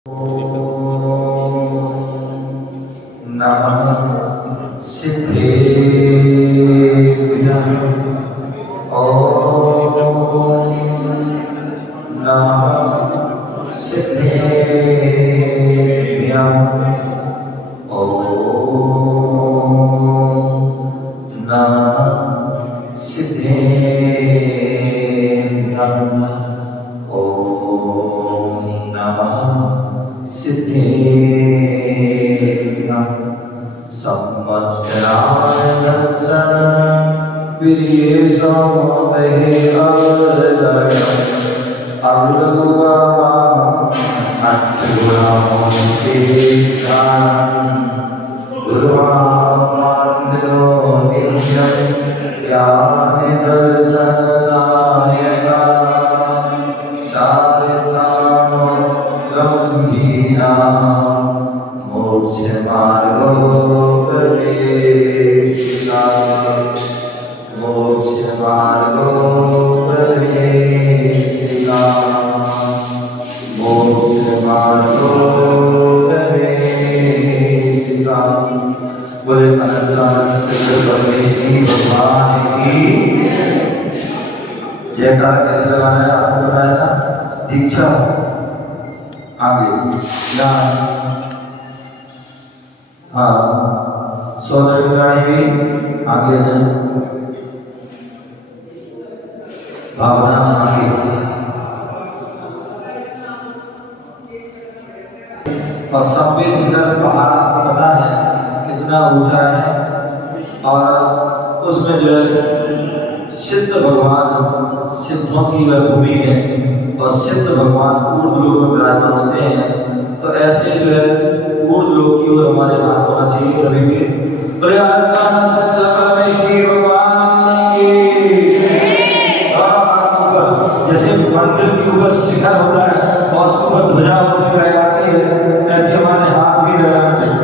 नमः सिद्धेभ्यः। ॐ नमः सिद्धेभ्यः। ॐ नमः सिद्धेभ्यः। ॐ नमः सिद्धेभ्यः। सम्मतरायणदर्शन वीर्यसमुदयर्दयम् अवलुवाम अट्ठगुणमोक्षेत्रान् गुरुवामन्दिरो नित्यं ज्ञानदर्शनायका चारितानो गम्भीरा मोक्षमार्गोपदेशिका मोक्षमार्गोपदेशिका मोक्षमार्गोपदेशिका। बोले अनंत सिद्ध परमेश्वरी भगवान की जयकार। कैसे लगाना है आपको बताया ना। दीक्षा आगे ज्ञान, हाँ स्वतंत्राणी भी आगे है, भावना आगे। और सबसे शिखर पहाड़ आपको पता है कितना ऊंचा है, और उसमें जो है सिद्ध भगवान, सिद्धों की वह भूमि है, और सिद्ध भगवान ऊर्ध्व लोक में विराजमान होते हैं। तो ऐसे जो है ऊर्ध्व लोक की ओर हमारे हाथ होना चाहिए सभी के। सिद्ध परमेश्वरी भगवान की। जैसे मंदिर के ऊपर शिखर होता है और उसके ऊपर ध्वजा लहराई आती है, ऐसे हमारे हाथ भी लहराना चाहिए।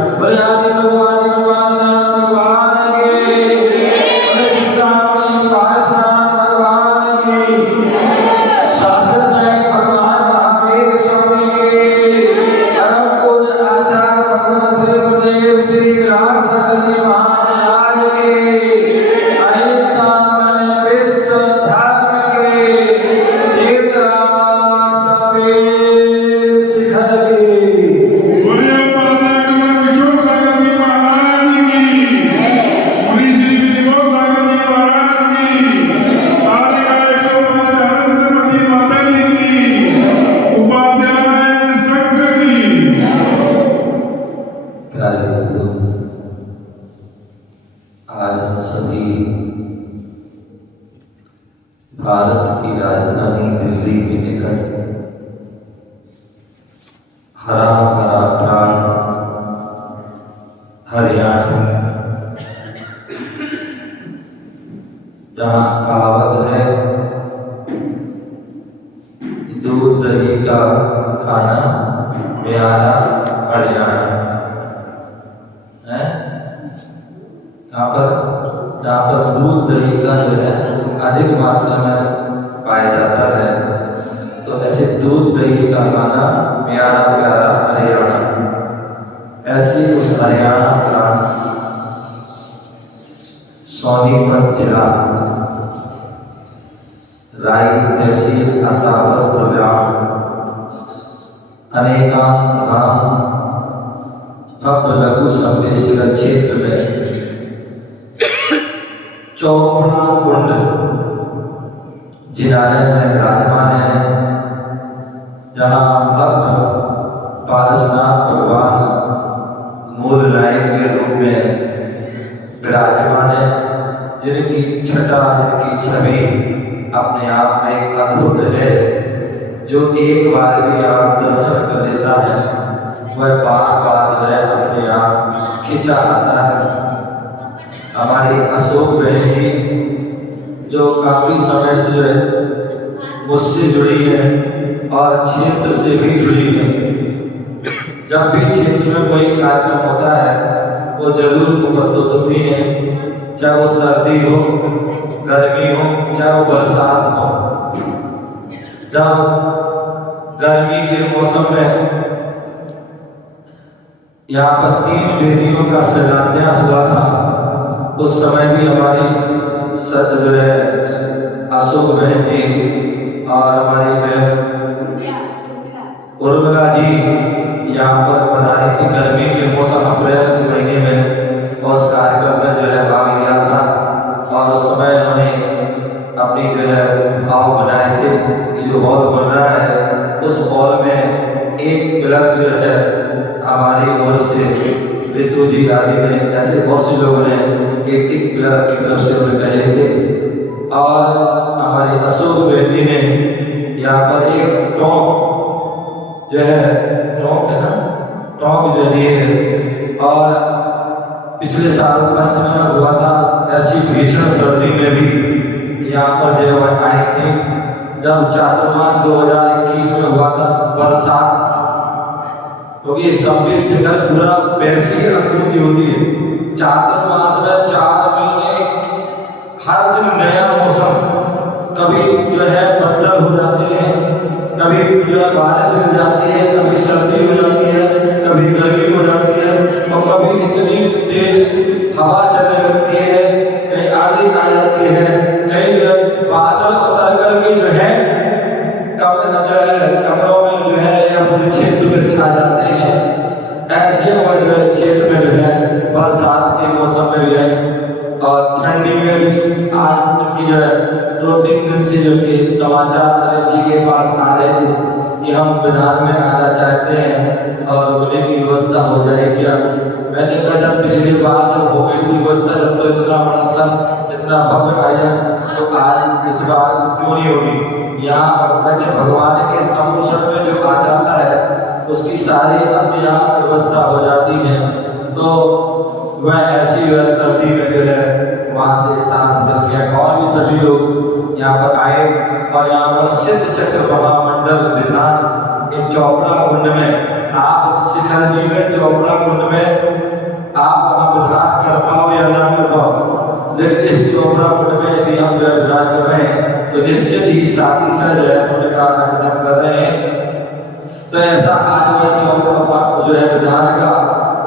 आज हम सभी भारत की राजधानी दिल्ली के निकट हरा भरा प्रांत हरियाणा, जहाँ कहावत है दूध दही का खाना प्यारा हरियाणा है। जहाँ पर दूध दही का जो है अधिक मात्रा में पाया जाता है, तो ऐसे दूध दही का खाना प्यारा प्यारा हरियाणा। ऐसे उस हरियाणा प्रांत सोनीपत जिला राई तहसील असावर प्रव्याम अनेकांत धाम भक्त लघु संवेशिका क्षेत्र में चौपड़ा कुंड जिनालय में विराजमान है, जहाँ भक्त पारसनाथ भगवान मूल नायक के रूप में विराजमान है, जिनकी छटा, जिनकी छवि अपने आप में एक अद्भुत है। जो एक बार भी आप दर्शन कर लेता है वह बार बार जो है अपने आप खिंचा आता है। हमारी अशोक बहन जी जो काफी समय से जो है मुझसे जुड़ी है और क्षेत्र से भी जुड़ी है। जब भी क्षेत्र में कोई कार्यक्रम होता है वो जरूर उपस्थित होती हैं, चाहे वो सर्दी हो, गर्मी हो, चाहे वो बरसात हो। जब गर्मी के मौसम में यहाँ पर 3 वेदियों का शिलान्यास हुआ था। उस समय भी हमारी जो है अशोक बहन जी और हमारी बहन उर्मिला जी यहाँ पर पधारी थी। गर्मी के मौसम अप्रैल के महीने में उस कार्यक्रम में जो है भाग लिया था और उस समय उन्होंने अपनी जो है भाव बनाए थे कि जो हॉल बन रहा है उस हॉल में एक प्लग जो है हमारी ओर से रितु जी आदि ने, ऐसे बहुत से लोगों ने एक प्लग अपनी तरफ से उन्हें कहे थे। और हमारी अशोक बेदी ने यहाँ पर एक टॉप जो है, टॉप है ना, टॉप जो है। और पिछले साल पंचमें हुआ था, ऐसी भीषण सर्दी में भी यहाँ पर जो आई थी। जब चातुर्मास 2021 में हुआ था बरसात, क्योंकि संबित शिखर पूरा वैसी अनुभूति होती है। चातुर्मास में 4 महीने हर दिन नया मौसम, कभी जो है बदल हो जाते हैं, कभी जो है बारिश हो जाती है, कभी सर्दी हो जाती है, कभी गर्मी हो जाती है, और कभी इतनी तेज हवा चलने लगती है, कहीं आंधी आ जाती है, कहीं जो है बादल उतर करके जो है कमरों में जो है या पूरे क्षेत्र में छा जाते हैं। ऐसे क्षेत्र में जो है बरसात के मौसम में भी है और ठंडी में भी आज उनकी जो है 2-3 दिन से जो कि समाचार जी के पास आ रहे थे कि हम विधान में आना चाहते हैं और बोले की व्यवस्था हो जाए क्या। मैंने कहा जब पिछली बार जब हो गई थी व्यवस्था, जब तो इतना बड़ा संत, इतना भव्य आयोजन, तो आज इस बार क्यों नहीं होगी। यहाँ पर मैंने भगवान के सम्मुख में जो आ जाता है उसकी सारी अपने यहाँ व्यवस्था हो जाती है। तो वह ऐसी वह सर्दी में जो है वहाँ से सांस किया और भी सभी लोग यहाँ पर आए और यहाँ पर सिद्ध चक्र महामंडल विधान एक चौपड़ा कुंड में, आप शिखर जी में चौपड़ा कुंड में आप वहाँ विधान कर पाओ या ना कर पाओ, लेकिन इस चौपड़ा कुंड में यदि हम जो है विधान कर रहे हैं तो निश्चित ही साथी से जो है उनका आयोजन कर रहे हैं। तो ऐसा आज वह चौपड़ा जो है विधान का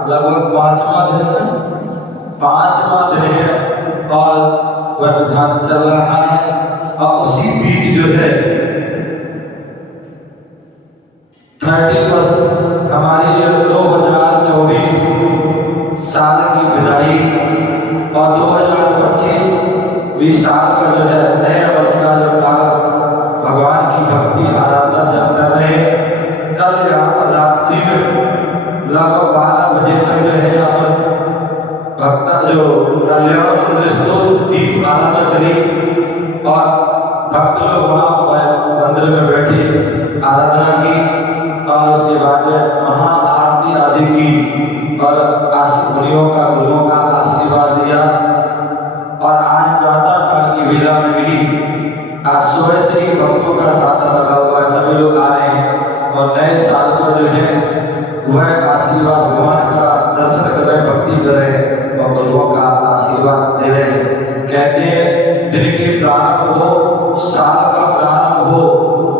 लगभग 5वां दिन है, 5वां दिन है और वह विधान चल रहा है। और उसी बीच जो है 31 हमारी जो 2024 साल की विदाई और 2025 साल का जो है नए वर्ष का जो भगवान की भक्ति आराधना से हम कर रहे हैं। कल यहाँ पर रात्रि में लगभग 12 बजे तक जो है यहाँ पर भक्ता जो कल्याण मंदिर स्तोत्र दीप आराधना चली और भक्त लोग वहाँ मंदिर में बैठे आराधना की और उसके बाद महा आरती आदि की और मुनियों का गुरुओं का आशीर्वाद दिया। और आज प्रातः काल की वेला में भी आज सुबह से ही भक्तों का तांता लगा हुआ है, सभी लोग आ रहे हैं और नए साल पर जो है वह आशीर्वाद भगवान का दर्शन कर रहे, भक्ति कर रहे और गुरुओं का आशीर्वाद दे रहे हैं। कहते हैं दिन के प्रारंभ हो, साल का प्रारंभ हो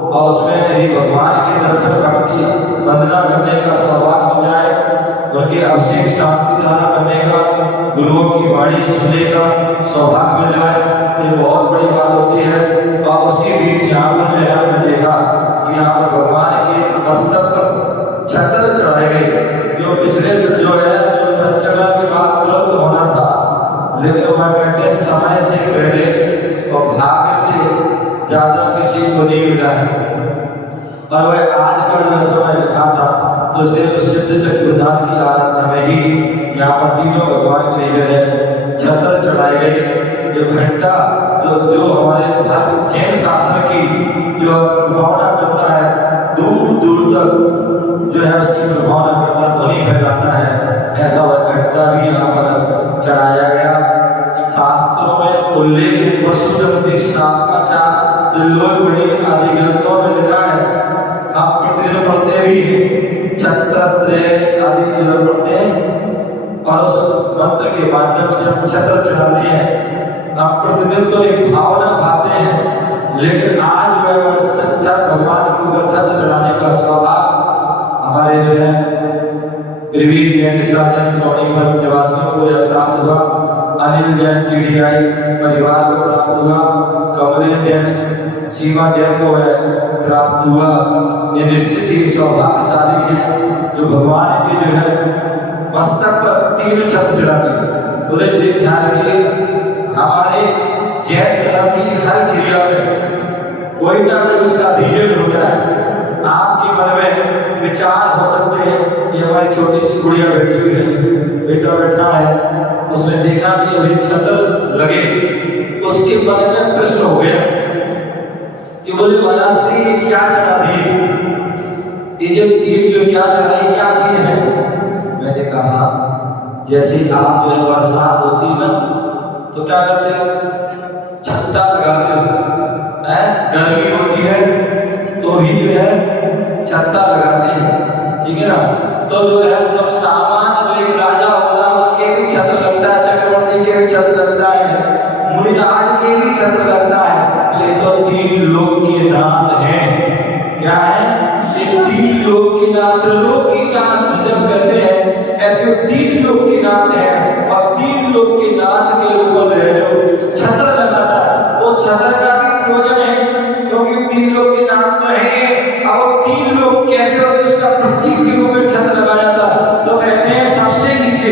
और उसमें ही भगवान के दर्शन भक्ति वंदना करने का सौभाग्य हो जाए, उनके अभिषेक शांति धारा करने का, गुरुओं की वाणी सुनने का सौभाग्य मिल जाए, ये बहुत बड़ी बात होती है। और उसी बीच यहाँ पर जो है हमने देखा कि यहाँ पर भगवान के मस्तक पर छत्र चढ़ाए गए, जो पिछले से जो है चढ़ा के बाद तुरंत होना था, लेकिन वह कहते हैं समय से पहले और भाग्य से ज्यादा किसी को नहीं मिला है। और वह आज का जो समय लिखा था तो उसे उस सिद्ध चक्र विधान की आराधना में ही यहाँ पर तीनों भगवान के लिए जो है छत्र चढ़ाए गए। जो घंटा जो हमारे धर्म जैन शास्त्र की जो प्रभावना करता है, दूर दूर तक जो है उसकी प्रभावना करता, ध्वनि फैलाता है, ऐसा वह घंटा भी यहाँ पर चढ़ाया गया। शास्त्रों में उल्लेख वसुधमती शास्त्राचार त्रिलोकमणि आदि ग्रंथों में लिखा है, हम प्रतिदिन पढ़ते भी हैं, छत्र आदि पढ़ते हैं और उस मंत्र के माध्यम से हम छत्र चढ़ाते हैं। हम प्रतिदिन तो एक भावना भाते हैं, लेकिन आज वह सच्चा भगवान के ऊपर छत्र चढ़ाने का सौभाग्य हमारे जो है प्रवीण जैन, साजन सोनीपत निवासियों को यह प्राप्त हुआ। अनिल जैन टीडीआई परिवार को प्राप्त हुआ। कमलेश जैन, सीमा जैन को है प्राप्त हुआ। ये निश्चित ही सौभाग्यशाली हैं जो भगवान के जो है मस्तक पर 3 छत्र चढ़ा दिए। बोले ये ध्यान रखिए, हमारे जैन धर्म की हर क्रिया में कोई ना कोई उसका रीजन होता है। आपके मन में विचार हो सकते हैं। ये हमारी छोटी सी गुड़िया बैठी हुई है, बेटा बैठा है, उसने देखा कि अभी छत्र लगे, उसके मन में प्रश्न हो गया कि बोले महाराज से ये क्या चढ़ा दिए, ये जो तीर जो क्या चढ़ाई, क्या चीज है। मैंने कहा जैसे आप जो है बरसात होती है ना तो क्या करते हो, छत्ता लगाते हो, गर्मी होती है तो भी जो है छत्ता लगाते हैं, ठीक है ना। तो जो है जब सामान जो एक राजा होता है उसके भी छत्र लगता है, चक्रवर्ती के भी छत्र लगता है, मुनिराज के भी छत्र लगता है। तो ये तो 3 लोक के नाथ हैं। क्या है ये 3 लोक के नाथ, त्रिलोक के नाथ जिसे हम कहते हैं, ऐसे 3 लोक के नाथ हैं। और 3 लोक के नाथ के ऊपर है जो छत्र लगाता है, वो छत्र का भी प्रयोजन है, क्योंकि 3 लोक के नाथ तो है। अब 3 लोक कैसे होते, उसका प्रतीक के रूप में छत्र लगाया था। तो कहते हैं सबसे नीचे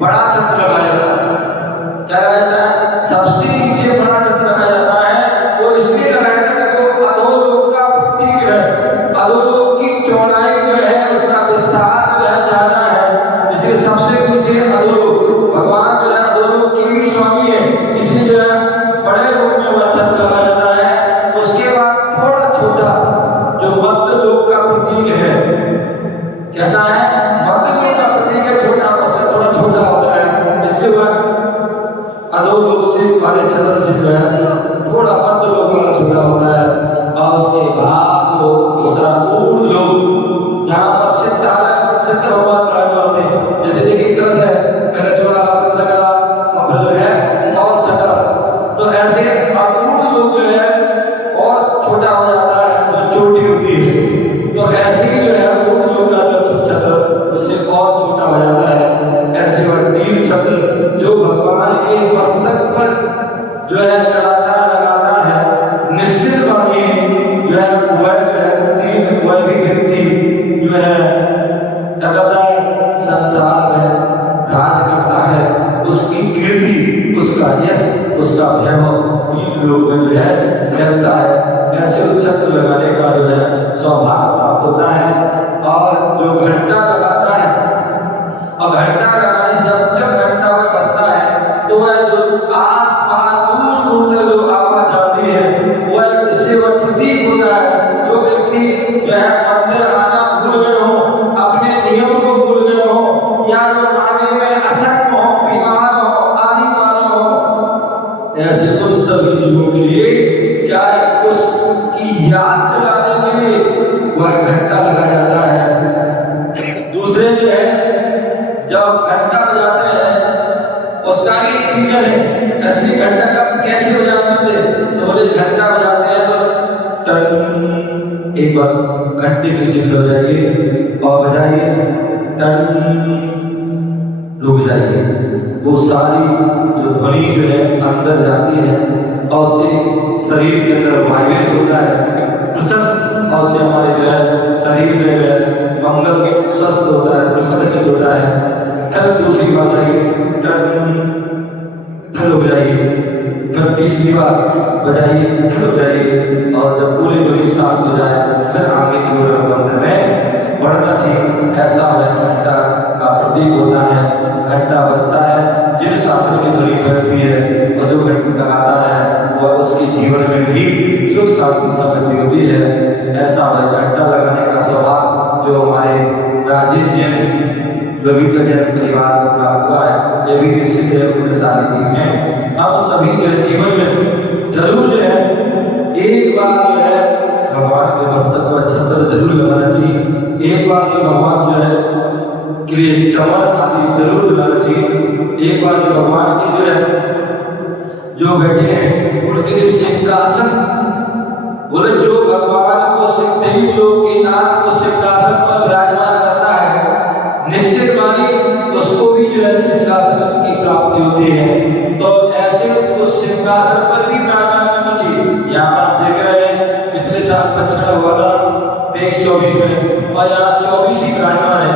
बड़ा छत्र लगाया जाता है। क्या लगाया जाता है, सबसे नीचे बड़ा छत्र लगाया जाता है। वो इसलिए लगाया जाता है कि वो अधोलोक का प्रतीक है। अधोलोक की चौड़ाई जो है उसका विस्तार जो है ज्यादा है, इसलिए सबसे नीचे अधोलोक, भगवान जो है अधोलोक की भी स्वामी है, इसलिए जो है बड़े रूप में वह छत्र लगाया जाता है। उसके बाद थोड़ा छोटा जो मध्य लोक का प्रतीक है, कैसा है, मध्य लोक का प्रतीक है छोटा, उसका थोड़ा छोटा होता है, इसलिए वह अधोलोक से वाले छत्र से जो है थोड़ा मध्य लोक वाला छोटा होता है। और उसके बाद वो छोटा ऊर्ध्व लोक, जहाँ पर सिद्ध भगवान विराजमान थे। जैसे देखिए कलश है, पहले छोटा फिर सकरा और फिर जो है और सकरा, तो ऐसे अपूर्ण लोक जो है और छोटा हो जाता है, जो छोटी होती है। तो ऐसे ही जो है अपूर्ण लोक का जो छत्र उससे और छोटा हो जाता है। ऐसे वह 3 छत्र जो भगवान के मस्तक पर जो है चढ़ाता लगाता है, निश्चित वाली जो है वह भी व्यक्ति जो है क्या करता है, संसार में राज करता है, उसकी कीर्ति, उसका यश, उसका वैभव 3 लोग में जो है फैलता है। ऐसे उस छत्र लगाने का जो है सौभाग्य प्राप्त होता है। और जो घंटा लगाता है, और घंटा लगाने से जब घंटा में बजता है तो वह जो आस पास दूर दूर तक जो आवाज आती है वह इससे वह प्रतीक होता है। जो व्यक्ति जो है मंदिर आना भूल गए हो, अपने नियम को भूल गए हो, या जो आने में असक्त हो, बीमार हो, आदि वाले हो, ऐसे उन सभी जीवों के लिए क्या है, उसकी याद दिलाने के लिए वह घंटा लगाया जाता है। दूसरे जो है जब घंटा बजाते हैं उसका भी एक रीजन है। ऐसे घंटा कब कैसे बजाते हैं, तो बोले घंटा बजाते हैं तो टन, एक बार घंटे के नीचे खड़े हो जाइए और बजाइए, टन, रुक जाइए। वो सारी जो ध्वनि जो है अंदर जाती है और उससे शरीर के अंदर वाइब्रेट होता है, प्रशस्त, और उससे हमारे जो है शरीर में जो है मंगल स्वस्थ होता है, प्रसन्नचित होता है। फिर दूसरी बात आई, फिर हो जाइए, फिर तीसरी बार बजाइए, फिर हो जाइए, और जब पूरी ध्वनि शांत हो जाए फिर आगे की ओर मंदिर में बढ़ना चाहिए। ऐसा वह घंटा का प्रतीक होता है। घंटा बजता है, जिन शास्त्र की ध्वनि फैलती है और जो घंटा लगाता है वह उसके जीवन में भी सुख शांति समृद्धि होती है। ऐसा वह घंटा लगाने का स्वभाव जो हमारे राजेश जैन रविंद्र जैन परिवार को प्राप्त हुआ है, ये भी निश्चित है पुण्यशाली जीव हैं। हम सभी के जीवन में जरूर जो है एक बार जो है भगवान के मस्तक पर छत्र जरूर लगाना चाहिए। एक बार जो भगवान जो है के लिए चमन आदि जरूर लगाना चाहिए। एक बार जो भगवान के जो है जो बैठे हैं उनके जो सिंहासन, बोले जो भगवान को 3 लोक के नाथ को सिंहासन पर विराजमान करता है, प्राप्ति होती है। तो ऐसे उस सिंहासन पर भी विराजमान करना चाहिए। यहाँ पर आप देख रहे हैं पिछले साल पचड़ा हुआ था 23-24 में, और यहाँ 24 ही विराजमान है,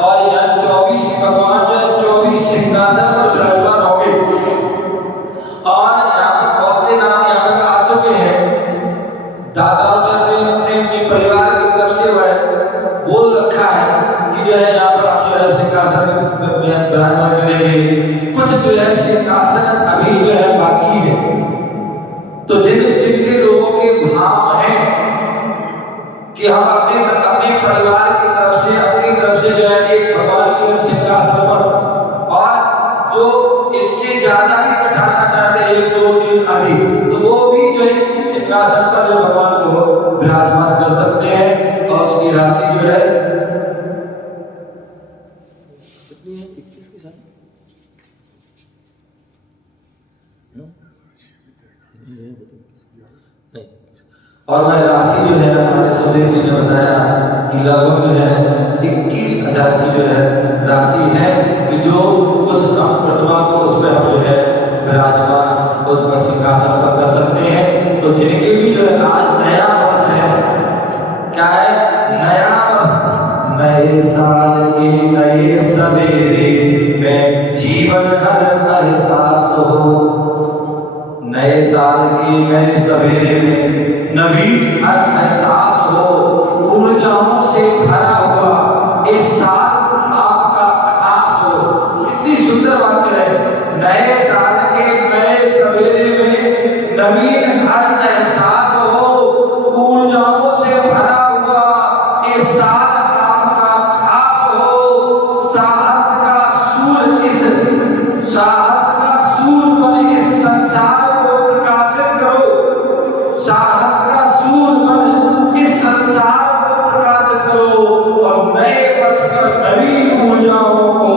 और यहाँ 24 भगवान जो है 24 सिंहासन पर विराजमान होंगे। और यहाँ पर बहुत से नाम यहाँ पर आ चुके हैं। दादाओं ने अपने परिवार की तरफ से वह बोल रखा है कि जो है यहाँ पर हम जो है सिंहासन विराजमान करेंगे। कुछ जो है सिंहासन अभी जो है बाकी है। तो जिनके लोगों के भाव हैं कि हम अपने परिवार की तरफ से, अपनी तरफ से जो है एक भगवान के सिंहासन पर, और जो इससे ज्यादा भी बैठाना चाहते हैं 1 2 3 आदि, तो वो भी जो है सिंहासन पर जो भगवान को विराजमान कर सकते हैं। और उसकी राशि जो है 21 के साथ और वह राशि जो है हमारे सुदेव जी ने बताया कि लगभग जो है 21,000 की जो है राशि है कि जो उस प्रतिमा को उस पर हम जो है विराजमान उस पर सिंहासन पर कर सकते हैं। तो जिनके भी जो है आज नया वर्ष है, क्या है नया वर्ष, नए साल के नए सवेरे में जीवन हर एहसास हो, नए साल के नए सवेरे में नवीन हर एहसास हो, ऊर्जाओं से भरा हुआ इस साल आपका खास हो। कितनी सुंदर बात है। नए साल के नए सवेरे में नवीन हर एहसास हो, ऊर्जाओं से भरा हुआ इस साल आपका खास हो। साहस का सूर्य बन इस संसार को प्रकाशित करो। साहस का सूर्य बन इस संसार को प्रकाशित करो, और नए वर्ष पर नवीन ऊर्जाओं को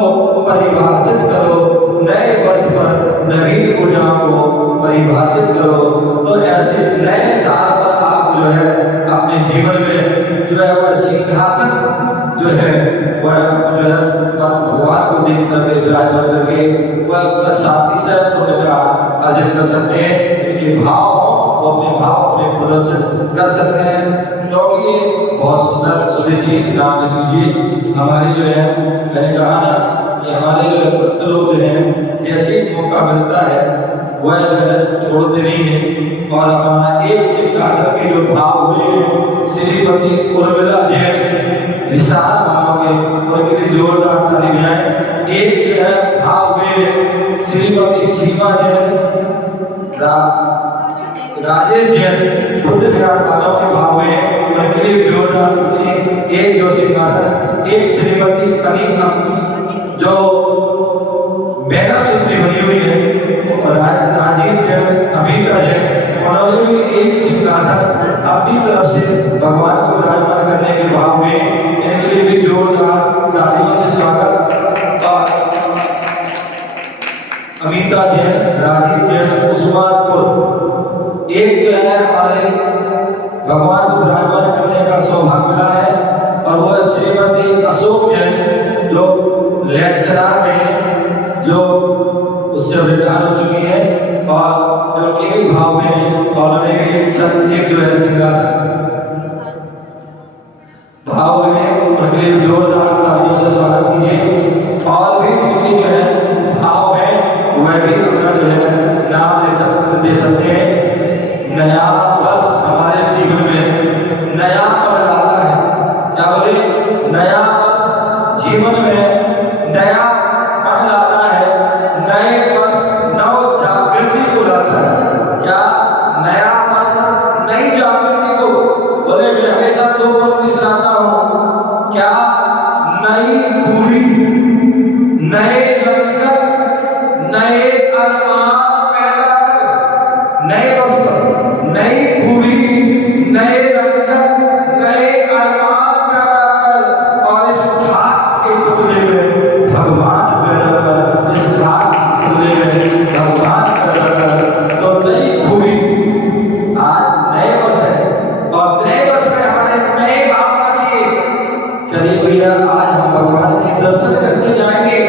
परिभाषित करो। नए वर्ष पर नवीन ऊर्जाओं को परिभाषित करो। तो ऐसे नए साल पर आप जो है अपने जीवन में जो है वह सिंहासन जो है वह जो है भगवान को देख करके विराजमान करके वह शांति से उनका अर्जन कर सकते हैं। उनके भाव वो अपने भाव अपने प्रदर्शन कर सकते हैं। क्योंकि ये बहुत सुंदर सुधीर जी नाम लिख लीजिए। हमारे जो है मैंने कहा ना कि हमारे जो है भक्त लोग जो है जैसे ही मौका मिलता है वह जो है छोड़ते नहीं है। और हमारा एक सिंहासन के जो भाव हुए हैं श्रीमती उर्मिला जैन विशाल मानोगे उनके लिए जोरदार तालियां। एक जो है भाव हुए श्रीमती सीमा जैन, राजेश जैन बुद्ध विहार वालों के भाव में उनके लिए जोरदार। एक जो सिंहासन एक श्रीमती अनिका जो मेरा सूत्री बनी हुई है, और राजीव जैन अमिता जैन उन्होंने भी एक सिंहासन अपनी तरफ से भगवान को विराजमान करने के भाव में इनके लिए भी जोरदार तालियों से स्वागत। और अमिता जैन, राजीव जैन उस्मानपुर एक जो है हमारे भगवान को विराजमान करने का सौभाग्य मिला है। और वह श्रीमती अशोक जैन जो लेक्चरर में जो उससे रिटायर हो चुकी है, और उनके भी भाव में और उन्हें भी एक जो है सिंहासन भाव में उनके लिए जोरदार तालियों से स्वागत कीजिए। और भी जिनके जो है भाव है वह भी अपना जो है नाम दे सकते हैं। नया वर्ष हमारे जीवन में नया पल लाता है। क्या बोले? नया वर्ष जीवन में नया पल लाता है। नए वर्ष नव जागृति को लाता है। क्या नया वर्ष नई जागृति को? बोले मैं हमेशा 2 पंक्ति सुनाता हूँ। क्या नई खूबी, नए रंगत, नए अरमान पैदा कर। नए वर्ष पर नई खूबी, नए रंगत, नए अरमान पैदा कर, और इस खाक के पुतले में भगवान पैदा कर। इस खाक के पुतले में भगवान पैदा कर। तो नई खूबी, आज नए वर्ष है और नए वर्ष में हमारे नए भाव चाहिए। चलिए भैया आज हम भगवान के दर्शन करके जाएंगे।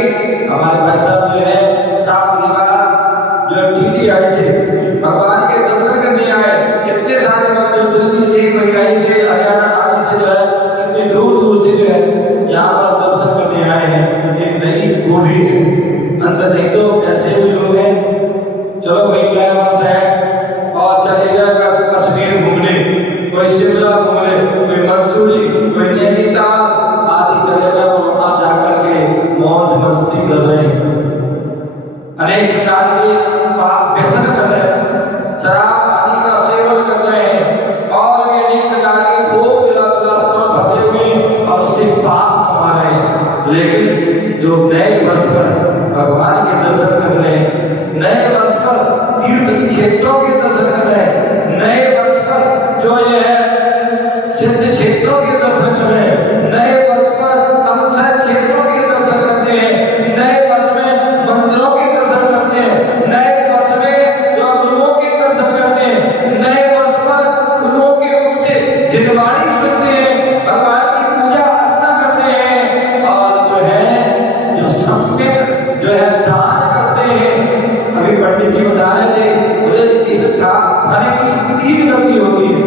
लेकिन जो नए वर्ष पर भगवान के दर्शन कर रहे हैं, नए वर्ष पर तीर्थ क्षेत्रों के दर्शन कर रहे हैं, नए वर्ष पर जो ये है सिद्ध क्षेत्रों के दर्शन कर रहे हैं, नए वर्ष पर अवसर क्षेत्रों के दर्शन करते हैं, नए वर्ष में मंदिरों के दर्शन करते हैं, नए वर्ष में जो गुरुओं के दर्शन करते हैं, नए वर्ष पर गुरुओं के मुख से जिनवाणी सुनते हैं, भगवान की पूजा अर्चना करते हैं और जो है जो सम्यक जो है दान करते हैं। अभी पंडित जी बता रहे थे बोले इस धन की तीन गति होती है,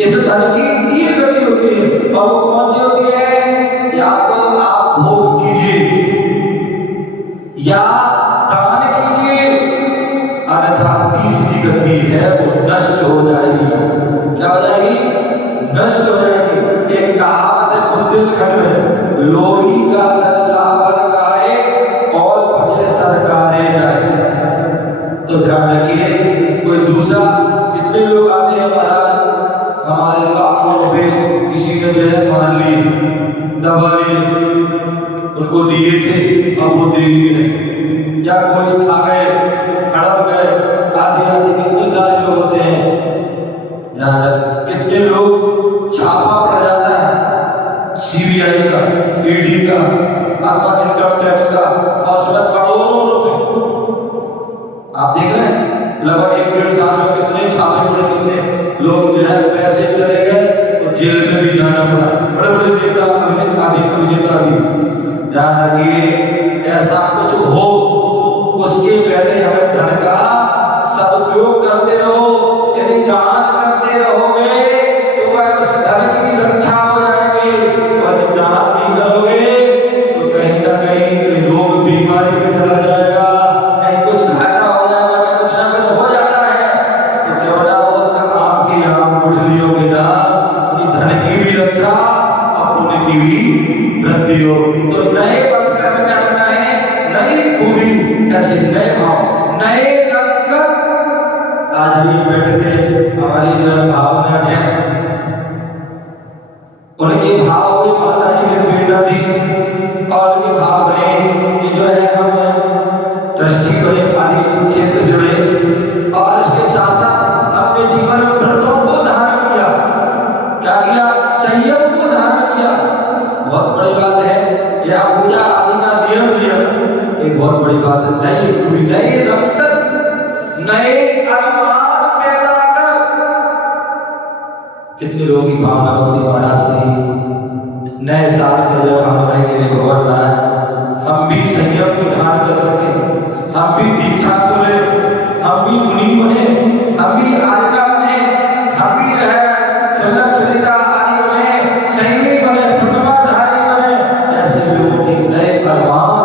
इस धन की तीन गति होती है और वो कौन सी होती है? या तो आप भोग कीजिए या दान कीजिए, अन्यथा तीसरी गति है वो नष्ट हो जाएगी। क्या हो जाएगी? नष्ट हो जाएगी। एक कहावत है बुंदेलखंड में, लोही का धन लाभर गाए और बचे सरकारे जाए। तो ध्यान रखिए, कोई दूसरा कितने लोग आते हैं महाराज, हमारे लाखों रुपए किसी ने जो है मान लिए, दबा लिए, उनको दिए थे अब वो दे नहीं, या कोई खा गए, हड़प गए, आदि आदि कितने सारे लोग होते हैं। ध्यान रख, कितने लोग छापा पड़ जाता है सीबीआई का, ईडी का, अथवा इनकम टैक्स का, और उसमें करोड़ों रुपए आप देख रहे हैं। लगभग 1-1.5 साल में कितने छापे पड़े, कितने लोग जो है पैसे चले गए और जेल में भी जाना पड़ा, बड़े बड़े नेता अभिनेता आदि। ध्यान रखिए, ऐसा कुछ हो उसके पहले हमें धन का सदुपयोग करते रहो। यदि दान करते रहोगे तो वह उस धन की रक्षा हो जाएगी, यदि दान नहीं करोगे तो कहीं ना कहीं कोई रोग बीमारी में चला जाएगा, कहीं कुछ घाटा हो जाएगा, कुछ ना कुछ हो जाता है। तो क्यों ना उसका आपकी आम गुठलियों के दान की धन की भी रक्षा और पुण्य की भी वृद्धि हो। तो नए वर्ष में हमें क्या करना है? नई खूबी, ऐसे नए भाव, नए रंग। आज अभी बैठे थे हमारी जो है भावना है, उनके भाव में माता जी ने प्रेरणा दी और उनके भाव रहे कि जो है हम ट्रस्टी बने, आदि क्षेत्र से जुड़े और इसके साथ साथ अपने जीवन में व्रतों को धारण किया। क्या किया? संयम को धारण किया। बहुत बड़ी बात है, या पूजा आदि का नियम लिया, एक बहुत बड़ी बात है। नए रक्त, नए अरमान पैदा कर। कितने लोगों की भावना होती है महाराज से नए साल का जब हमारे के लिए भगवान आए, हम भी संयम को धारण कर सके, हम भी दीक्षा को ले, हम भी मुनि बने, हम भी आज्ञा बने, हम भी चुलिता आदि बने, सैनिक बने, प्रतिमाधारी बने। ऐसे लोगों के नए अरमान,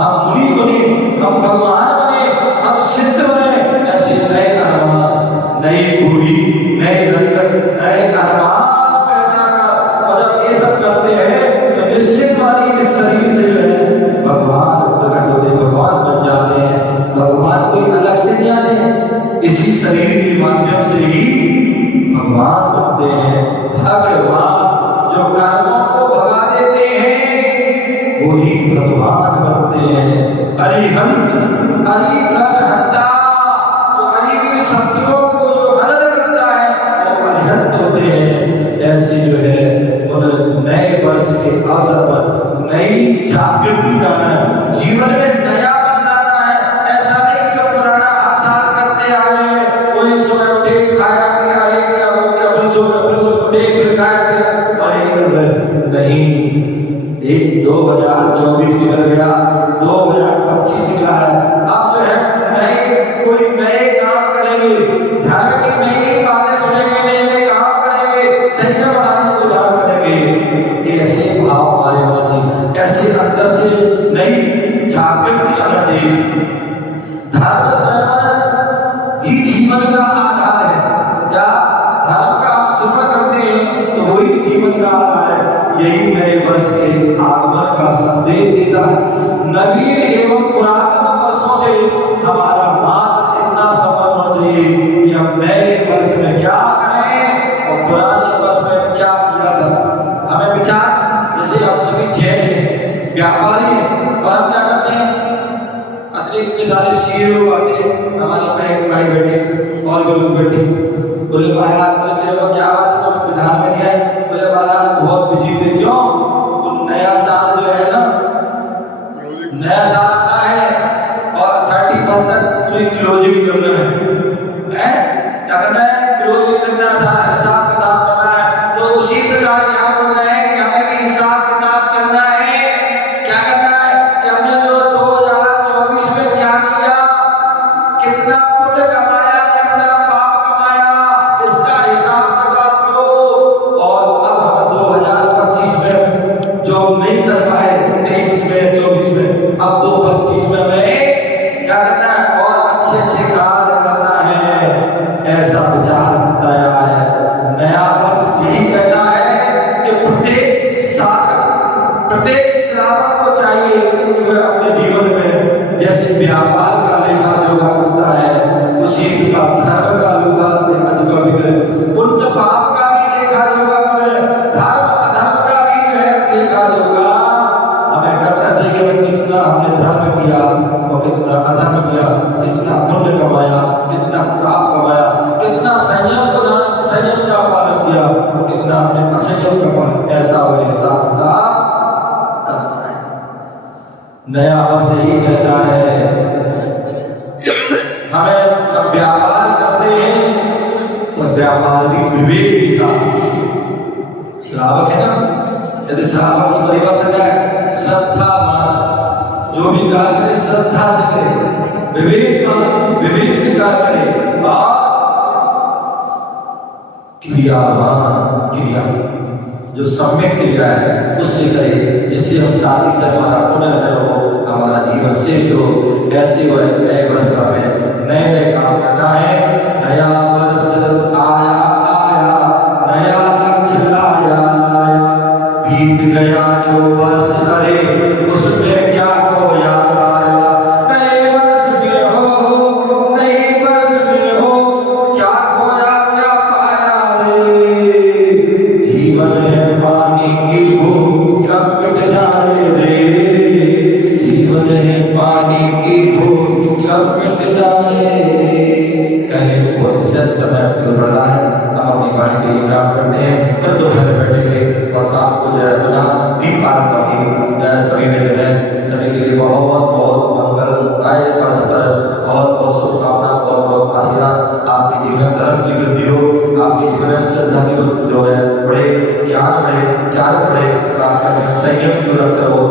हम मुनि बने, हम भगवान बने, हम सिद्ध बने। ऐसे नए अरमान, नई खूबी, नए रंगत, नए अरमान पैदा कर। और जब ये सब करते हैं तो निश्चित वाली इस शरीर से जो है भगवान प्रकट होते हैं, भगवान बन जाते हैं। भगवान कोई अलग से नहीं आते, इसी शरीर के माध्यम से ही भगवान बनते हैं। भगवान जो कर्मों को भगा देते हैं वही भगवान बनते हैं। अरिहंत, अरि प्लस हंता, जो अरिवीर शक्तियों को जो हरण करता है वो अरिहंत होते हैं। ऐसे जो है उन नए वर्ष के अवसर पर नई जागृति लाना है, जीवन में नया बनाना है। ऐसा नहीं कि पुराना हर साल करते आ रहे, कोई सुबह उठे खाया पिया, ये क्या हो गया, फिर सुबह उठे फिर खाया पिया और ये कर रहे नहीं। एक 2024 निकल गया, 2025 निकला है। अब जो है कोई नए काम करेंगे, धर्म की नई नई बातें सुनेंगे, नए नए काम करेंगे, संयम आदि को धारण करेंगे। ऐसे भाव हमारे होना चाहिए, ऐसे अंदर से नई जागृति आना चाहिए। धर्म स्वयं ही जीवन का आधार है। क्या धर्म का हम सेवा करते हैं तो वही जीवन का आधार है। यही नए वर्ष के आगमन का संदेश देता है। नवीन एवं पुरातन वर्षों से हमारा मार्ग इतना सफल होना चाहिए कि हम नए वर्ष में क्या करें और पुराने वर्ष में क्या किया था। हमें विचार, जैसे हम सभी जैन है, व्यापारी है, और हम क्या करते हैं, अतिरिक्त के सारे सीए लोग आते हैं, हमारे बैंक भाई बैठे और भी लोग बैठे, बोले भाई हाथ बोले क्या बात है, तुम विधान में नहीं आए? बोले महाराज बहुत बिजी थे। क्यों? वो नया साल जो है ना, नया साल आता है और 31 तक पूरी क्लोजिंग करना है, क्या करना है? क्लोजिंग करना है, हिसाब किताब करना है। तो उसी प्रकार यहाँ बोल रहे हैं कि हमें भी हिसाब किताब करना है। क्या करना है कि हमने जो 2024 में क्या किया, कितना पुण्य कमाया, कितना पाप कमाया, इसका हिसाब किताब करो। और अब हम 2025 में जो नहीं कर पाए 23 में 24 में, अब 2025 में हमें क्या करना है? और अच्छे अच्छे कार्य करना है, ऐसा विचार बताया है। नया वर्ष यही कहता है कि प्रत्येक साधक, प्रत्येक श्रावक को चाहिए कि वह अपने जीवन में जैसे व्यापार का लेखा जोखा करता है, उसी का धर्म का लेखा जोखा भी करे, पुण्य पाप का भी लेखा जोखा करे, धर्म अधर्म का भी लेखा जोखा हमें करना चाहिए कि कितना हमने धर्म किया और कितना अधर्म किया, कितना पुण्य कमाया, कितना पाप कमाया, कितना संयम का पालन किया, कितना हमने असंयम का पालन, ऐसा और हिसाब करना है। नया वर्ष यही कहता है, हमें जब व्यापार करते हैं तो व्यापार भी विवेक के साथ, श्रावक है ना, यदि श्रावक की परिभाषा क्या है? श्रद्धावान, जो भी कार्य करे श्रद्धा से करे, विवेक से कार्य करे, और क्रियावान, क्रिया जो सम्यक क्रिया है उससे करे, जिससे हम शादी से हमारा पुनर्जन्म हो, हमारा जीवन शेष हो। ऐसे हो नए वर्ष का हमें नए नए काम करना है। नया वर्ष आया आया, नया लक्ष्य लाया लाया, बीत गया जो वर्ष करे उसमें क्या खोया पाया। नए वर्ष में हो, नए वर्ष में हो, क्या खोया क्या पाया रे, जीवन है पानी की भूख कब मिट जाए रे, जीवन है पानी की भूख कब मिट जाए। कहने को बहुत समय हो रहा है, हम अपनी वाणी के विराम करते हैं, फिर दोपहर बैठेंगे और शाम को जो है बिना दीप आरती सभी में जो है करने के लिए बहुत बहुत मंगल आए, परस्पर बहुत बहुत शुभकामना, बहुत बहुत आशीर्वाद। आपके जीवन धर्म की वृद्धि हो, आपके जीवन में श्रद्धा की जो है बढ़े, ज्ञान बढ़े, चार बढ़े, आपका जीवन संयम की रक्षा हो।